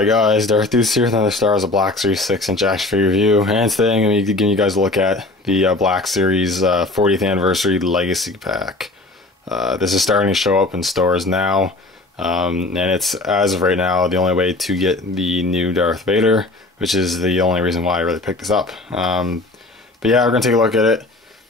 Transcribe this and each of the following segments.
Hi guys, Darth Vader here with another Star Wars Black Series 6-inch action figure review, and today I'm going to be giving you guys a look at the Black Series 40th Anniversary Legacy Pack. This is starting to show up in stores now, and it's, as of right now, the only way to get the new Darth Vader, which is the only reason why I really picked this up. But yeah, we're going to take a look at it.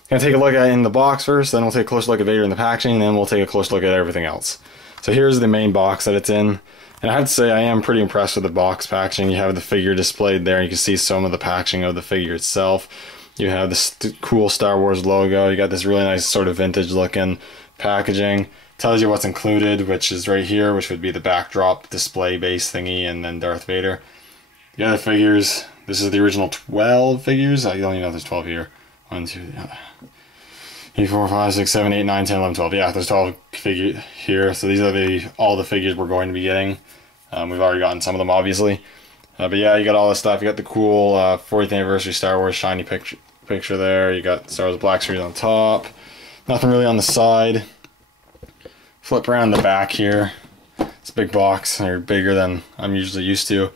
Going to take a look at it in the box first, then we'll take a closer look at Vader in the packaging, and then we'll take a closer look at everything else. So here's the main box that it's in. And I have to say, I am pretty impressed with the box packaging. You have the figure displayed there. You can see some of the packaging of the figure itself. You have this cool Star Wars logo. You got this really nice sort of vintage looking packaging. Tells you what's included, which is right here, which would be the backdrop display base thingy, and then Darth Vader. The other figures, this is the original 12 figures. I don't even know if there's 12 here. 1, 2, 3, 4, 5, 6, 7, 8, 9, 10, 11, 12. Yeah, there's 12 figures here. So these are all the figures we're going to be getting. We've already gotten some of them, obviously. But yeah, you got all this stuff. You got the cool 40th Anniversary Star Wars shiny picture there. You got Star Wars Black Series on top. Nothing really on the side. Flip around the back here. It's a big box. They're bigger than I'm usually used to.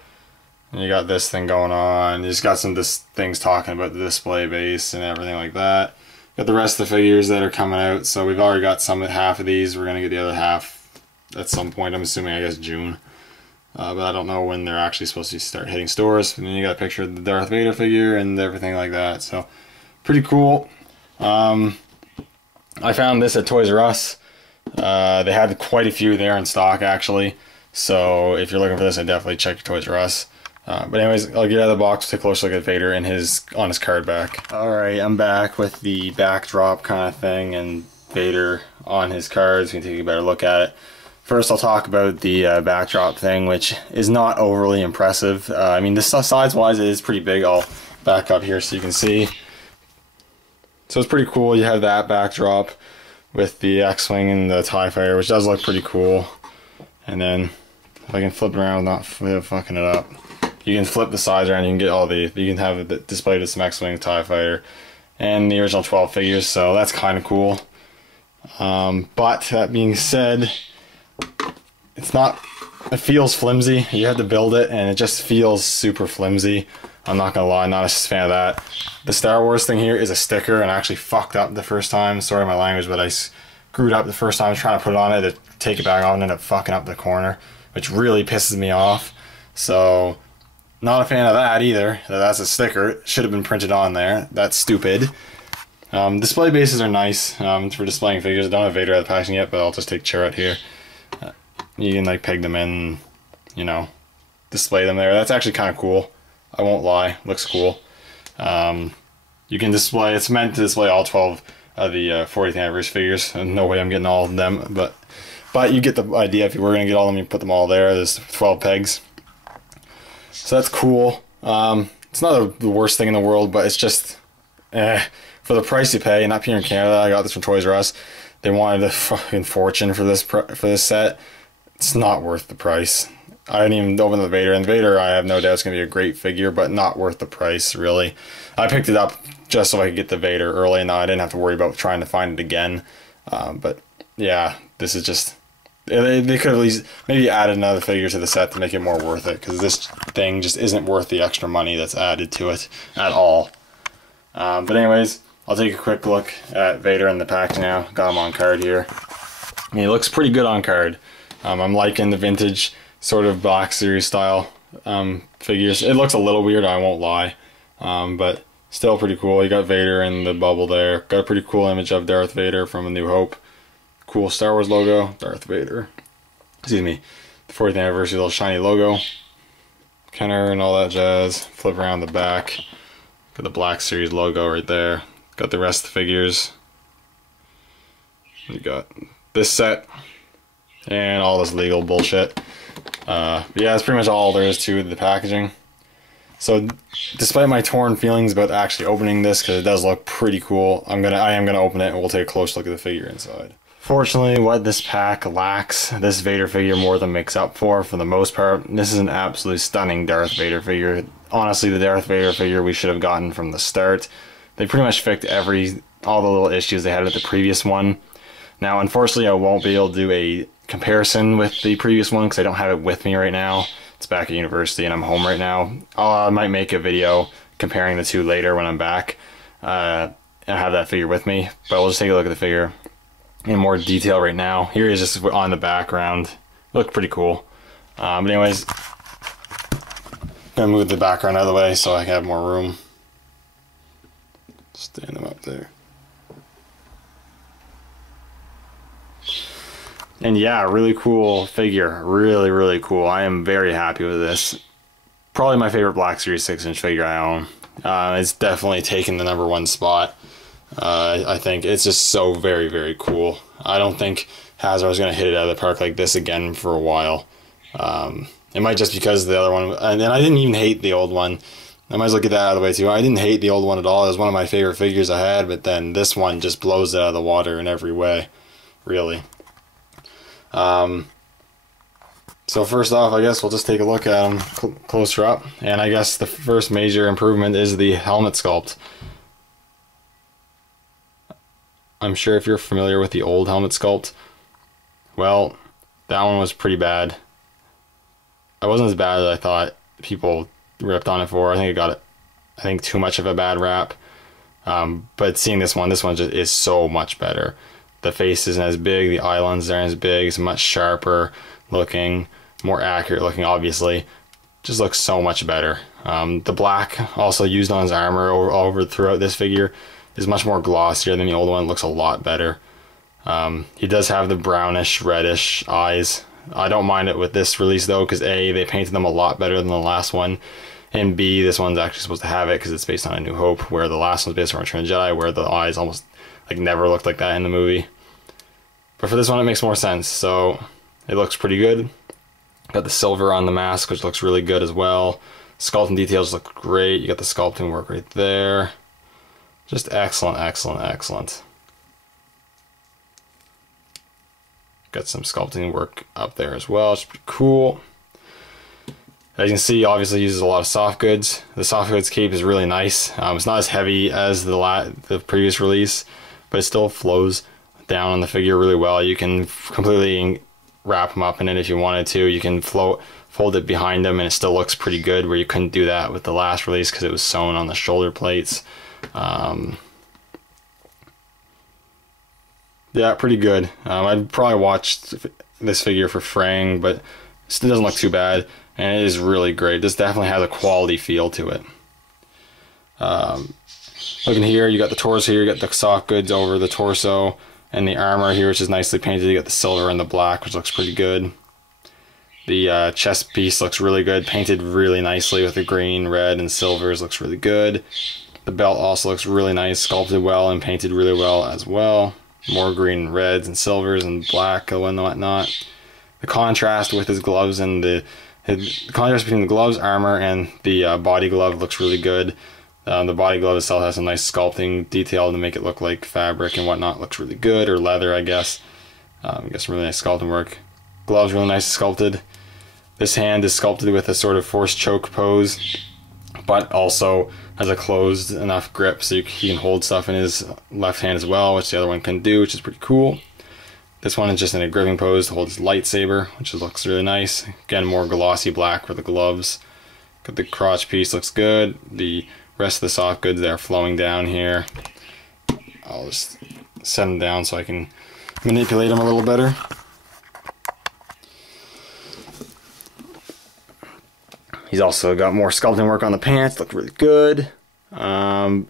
And you got this thing going on. You just got some things talking about the display base and everything like that. Got the rest of the figures that are coming out. So we've already got half of these. We're going to get the other half at some point. I'm assuming, I guess, June. But I don't know when they're actually supposed to start hitting stores. And then you got a picture of the Darth Vader figure and everything like that. So, pretty cool. I found this at Toys R Us. They had quite a few there in stock, actually. So, if you're looking for this, I'd definitely check your Toys R Us. But anyways, I'll get out of the box, take a closer look at Vader and on his card back. Alright, I'm back with the backdrop kind of thing and Vader on his cards. We can take a better look at it. First, I'll talk about the backdrop thing, which is not overly impressive. I mean, this size-wise, it is pretty big. I'll back up here so you can see. So it's pretty cool. You have that backdrop with the X-Wing and the TIE Fighter, which does look pretty cool. And then, if I can flip it around without fucking it up, you can flip the sides around. You can get you can have it displayed as some X-Wing, TIE Fighter, and the original 12 figures. So that's kind of cool. But that being said, it feels flimsy. You had to build it and it just feels super flimsy. I'm not gonna lie, not a fan of that. The Star Wars thing here is a sticker, and I actually fucked up the first time. Sorry my language, but I screwed up the first time I was trying to put it on it to take it back off and ended up fucking up the corner, which really pisses me off. So, not a fan of that either. That's a sticker. It should have been printed on there. That's stupid. Display bases are nice for displaying figures. I don't have Vader out of the packaging yet, but I'll just take a chair out here. You can like peg them in, you know, display them there. That's actually kind of cool. I won't lie, looks cool. You can display. It's meant to display all 12 of the 40th anniversary figures. And no way I'm getting all of them, but you get the idea. If you were gonna get all of them, you put them all there. There's 12 pegs. So that's cool. It's not the worst thing in the world, but it's just for the price you pay. And up here in Canada, I got this from Toys R Us. They wanted a fucking fortune for this set. It's not worth the price. I didn't even open the Vader, and Vader I have no doubt it's going to be a great figure, but not worth the price, really. I picked it up just so I could get the Vader early, and I didn't have to worry about trying to find it again. But yeah, this is just... They could have at least maybe added another figure to the set to make it more worth it, because this thing just isn't worth the extra money that's added to it at all. But anyways, I'll take a quick look at Vader in the pack now. Got him on card here. I mean, he looks pretty good on card. I'm liking the vintage sort of Black Series style figures. It looks a little weird, I won't lie, but still pretty cool. You got Vader in the bubble there. Got a pretty cool image of Darth Vader from A New Hope. Cool Star Wars logo, Darth Vader. Excuse me, the 40th anniversary little shiny logo. Kenner and all that jazz. Flip around the back. Got the Black Series logo right there. Got the rest of the figures. You got this set. And all this legal bullshit. Yeah, that's pretty much all there is to the packaging. So, despite my torn feelings about actually opening this, because it does look pretty cool, I am gonna open it and we'll take a close look at the figure inside. Fortunately, what this pack lacks, this Vader figure more than makes up for the most part. This is an absolutely stunning Darth Vader figure. Honestly, the Darth Vader figure we should have gotten from the start. They pretty much fixed all the little issues they had with the previous one. Now, unfortunately, I won't be able to do a comparison with the previous one because I don't have it with me right now It's back at university and I'm home right now. I might make a video comparing the two later when I'm back. And I have that figure with me, but we'll just take a look at the figure in more detail right now. Here he is just on the background. Look pretty cool. But anyways, I'm gonna move the background out of the way so I can have more room. Stand them up there. And yeah, really cool figure. Really, really cool. I am very happy with this. Probably my favorite Black Series 6-inch figure I own. It's definitely taken the #1 spot. I think it's just so very, very cool. I don't think Hasbro is going to hit it out of the park like this again for a while. It might just because the other one, and then I didn't even hate the old one. I might as well get that out of the way too. I didn't hate the old one at all. It was one of my favorite figures I had, but then this one just blows it out of the water in every way, really. So first off, I guess we'll just take a look at him closer up. And I guess the first major improvement is the helmet sculpt. I'm sure if you're familiar with the old helmet sculpt, well, that one was pretty bad. It wasn't as bad as I thought people ripped on it for. I think it got, too much of a bad rap. But seeing this one just is so much better. The face isn't as big, the eye lens aren't as big, it's much sharper looking, more accurate looking, obviously. Just looks so much better. The black also used on his armor over throughout this figure is much more glossier than the old one. It looks a lot better. He does have the brownish, reddish eyes. I don't mind it with this release though, because A, they painted them a lot better than the last one, and B, this one's actually supposed to have it because it's based on A New Hope, where the last one's based on Return of the Jedi, where the eyes almost like never looked like that in the movie. But for this one, it makes more sense, so it looks pretty good. Got the silver on the mask, which looks really good as well. Sculpting details look great. You got the sculpting work right there. Just excellent, excellent, excellent. Got some sculpting work up there as well. It's pretty cool. As you can see, obviously uses a lot of soft goods. The soft goods cape is really nice. It's not as heavy as the previous release, but it still flows down on the figure really well. You can completely wrap them up in it if you wanted to. You can fold it behind them and it still looks pretty good, where you couldn't do that with the last release because it was sewn on the shoulder plates. Yeah, pretty good. I'd probably watch this figure for fraying, but it still doesn't look too bad, and it is really great. This definitely has a quality feel to it. Looking here, you got the torso here, you got the soft goods over the torso, and the armor here, which is nicely painted. You got the silver and the black, which looks pretty good. The chest piece looks really good, painted really nicely with the green, red, and silvers. Looks really good. The belt also looks really nice, sculpted well and painted really well as well. More green, reds, and silvers, and black and whatnot. The contrast with his gloves and the contrast between the gloves, armor, and the body glove looks really good. The body glove itself has a nice sculpting detail to make it look like fabric and whatnot. Looks really good, or leather, I guess. Got some really nice sculpting work. Gloves really nice sculpted. This hand is sculpted with a sort of force choke pose, but also has a closed enough grip so he can hold stuff in his left hand as well, which the other one can do, which is pretty cool. This one is just in a gripping pose to hold his lightsaber, which looks really nice. Again, more glossy black for the gloves. Got the crotch piece, looks good. The rest of the soft goods there flowing down here. I'll just set them down so I can manipulate them a little better. He's also got more sculpting work on the pants, look really good. The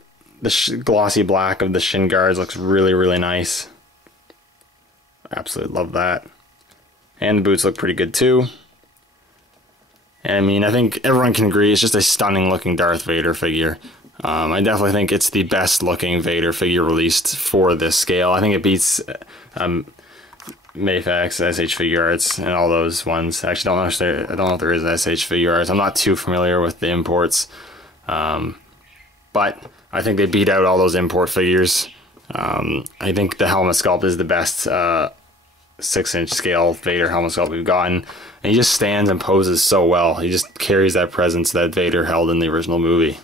glossy black of the shin guards looks really, really nice. Absolutely love that. And the boots look pretty good too. And I mean, I think everyone can agree it's just a stunning looking Darth Vader figure. I definitely think it's the best looking Vader figure released for this scale. I think it beats Mayfax, SH Figure Arts, and all those ones. Actually, I don't know if there is an SH Figure Arts. I'm not too familiar with the imports, but I think they beat out all those import figures. I think the helmet sculpt is the best 6-inch scale Vader helmet sculpt we've gotten, and he just stands and poses so well. He just carries that presence that Vader held in the original movie.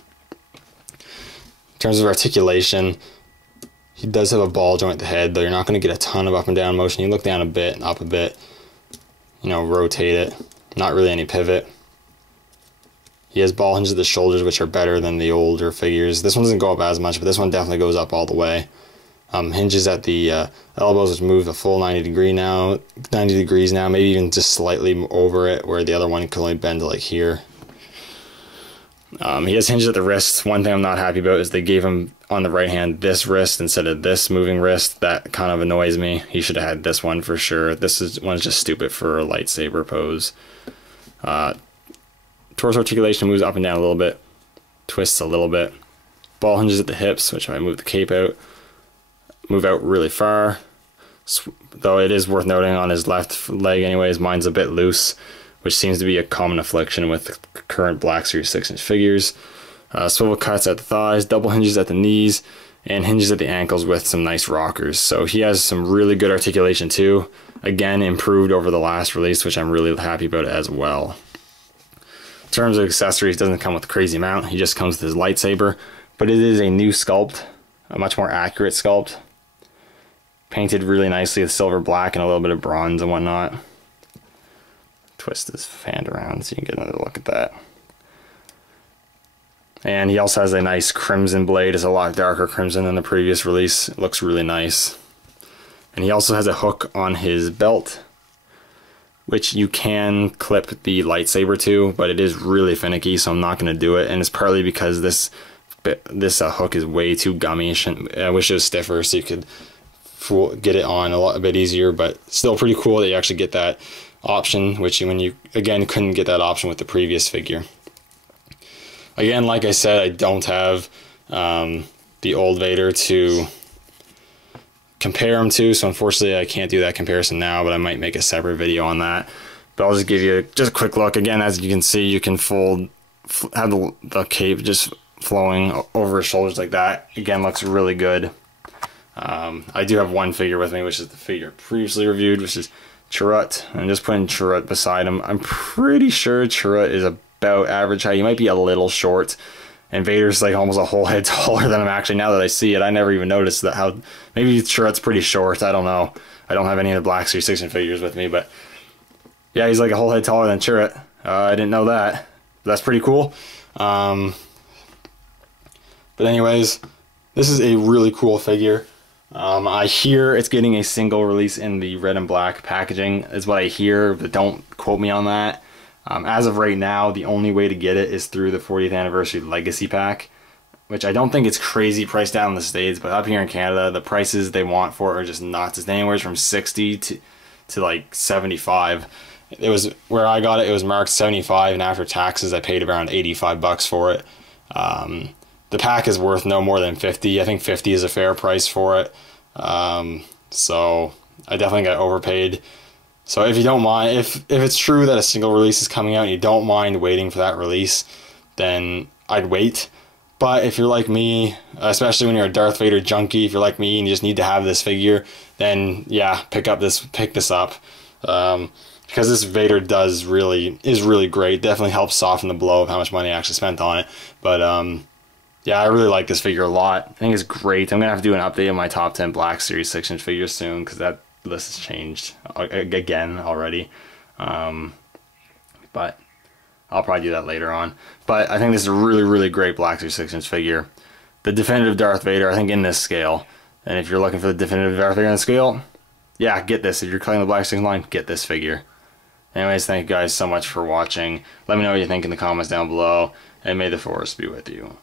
In terms of articulation, he does have a ball joint at the head, though you're not going to get a ton of up and down motion. You look down a bit and up a bit, you know, rotate it. Not really any pivot. He has ball hinges at the shoulders, which are better than the older figures. This one doesn't go up as much, but this one definitely goes up all the way. Hinges at the elbows, which move a full 90 degrees now, maybe even just slightly over it, where the other one can only bend to like here. He has hinges at the wrists. One thing I'm not happy about is they gave him on the right hand this wrist instead of this moving wrist. That kind of annoys me. He should have had this one for sure. One's just stupid for a lightsaber pose. Torso articulation moves up and down a little bit, twists a little bit. Ball hinges at the hips, which if I move the cape out, move out really far. Though it is worth noting on his left leg anyways, mine's a bit loose, which seems to be a common affliction with current Black Series 6-inch figures. Swivel cuts at the thighs, double hinges at the knees, and hinges at the ankles with some nice rockers. So he has some really good articulation too. Again, improved over the last release, which I'm really happy about as well. In terms of accessories, doesn't come with a crazy amount. He just comes with his lightsaber, but it is a new sculpt, a much more accurate sculpt. Painted really nicely with silver, black, and a little bit of bronze and whatnot. Twist this fan around so you can get another look at that. And he also has a nice crimson blade. It's a lot darker crimson than the previous release. It looks really nice. And he also has a hook on his belt, which you can clip the lightsaber to, but it is really finicky, so I'm not going to do it. And it's partly because this hook is way too gummy. I wish it was stiffer so you could get it on a bit easier, but still pretty cool that you actually get that option, which when you again couldn't get that option with the previous figure. Again, like I said, I don't have the old Vader to compare them to, so unfortunately I can't do that comparison now, but I might make a separate video on that. But I'll just give you just a quick look. Again, as you can see, you can have the cape just flowing over his shoulders like that. Again, looks really good. I do have one figure with me, which is the figure previously reviewed, which is Chirrut. I'm just putting Chirrut beside him. I'm pretty sure Chirrut is about average height. He might be a little short, and Vader's like almost a whole head taller than him. Actually, now that I see it, I never even noticed that. How maybe Chirrut's pretty short. I don't know. I don't have any of the Black Series 6-inch figures with me, but yeah, he's like a whole head taller than Chirrut. I didn't know that. But that's pretty cool. But anyways, this is a really cool figure. I hear it's getting a single release in the red and black packaging is what I hear, but don't quote me on that. As of right now, the only way to get it is through the 40th anniversary legacy pack, which I don't think it's crazy priced down in the States, but up here in Canada, the prices they want for it are just nuts. It's anywhere from 60 to like 75. It was where I got it, it was marked 75, and after taxes I paid around 85 bucks for it. The pack is worth no more than 50. I think 50 is a fair price for it. So I definitely got overpaid. So if you don't mind, if it's true that a single release is coming out and you don't mind waiting for that release, then I'd wait. But if you're like me, especially when you're a Darth Vader junkie, if you're like me and you just need to have this figure, then yeah, pick this up. Because this Vader is really great. Definitely helps soften the blow of how much money I actually spent on it. But yeah, I really like this figure a lot. I think it's great. I'm going to have to do an update of my top 10 Black Series 6-inch figures soon, because that list has changed again already. But I'll probably do that later on. But I think this is a really great Black Series 6-inch figure. The definitive Darth Vader, I think, in this scale. And if you're looking for the definitive Darth Vader in the scale, yeah, get this. If you're cutting the Black Series line, get this figure. Anyways, thank you guys so much for watching. Let me know what you think in the comments down below. And may the Force be with you.